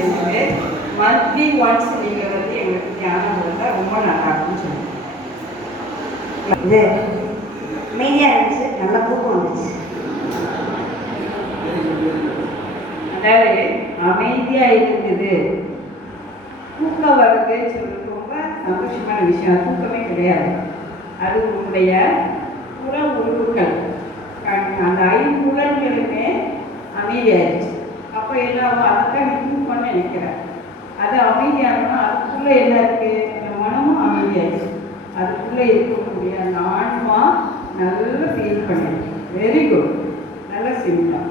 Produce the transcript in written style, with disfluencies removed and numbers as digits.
என்னது monthly once நீங்கள் வந்து எங்களுக்கு தியானம் இருந்தால் ரொம்ப நல்லா இருக்கும்னு சொல்லுங்கள். இது அமைதியாக இருந்துச்சு, நல்லா தூக்கம் வந்துச்சு. அதாவது அமைதியாக இருந்தது, தூக்கம் வருதுன்னு சொல்லிட்டு ரொம்ப சந்தோஷமான விஷயம். தூக்கமே கிடையாது, அது உங்களுடைய புற உறுப்புகள், அந்த ஐம்புலன்களுமே அமைதியாயிடுச்சு. அப்போ என்ன ஆகும், அதுதான் நீ தூக்கம்னு நினைக்கிறேன். அது அமைதியாகனா அதுக்குள்ளே என்ன இருக்குது, அந்த மனமும் அமைதியாயிடுச்சு. அதுக்குள்ளே இருக்கக்கூடிய அந்த ஆன்மா நல்லா ஃபீல் பண்ணிடுச்சு. வெரி குட், நல்ல சிம்டம்.